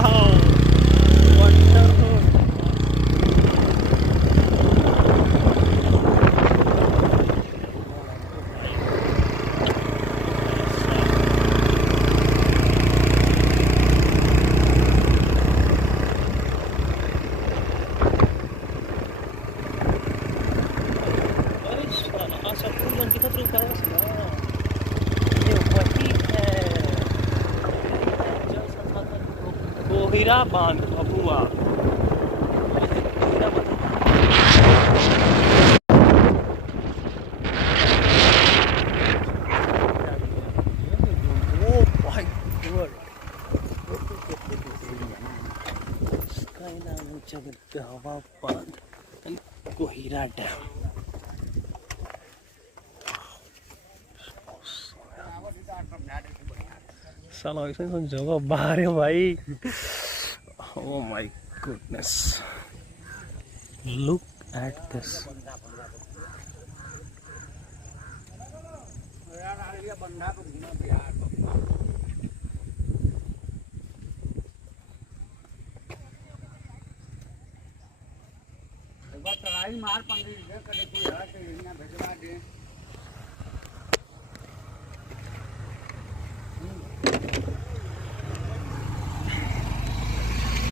Wow, wonderful. Asa pulang kita terus ke atas lah. ये वही है जल संसाधन कोहिरा बांध भभुआ। कोहिरा बांध ओ माय गॉड इसका नाम है जगदहवा बांध एंड कोहिरा डैम। साला ऐसा जगह बाहर है भाई। Oh my goodness, look at this. मार पंडित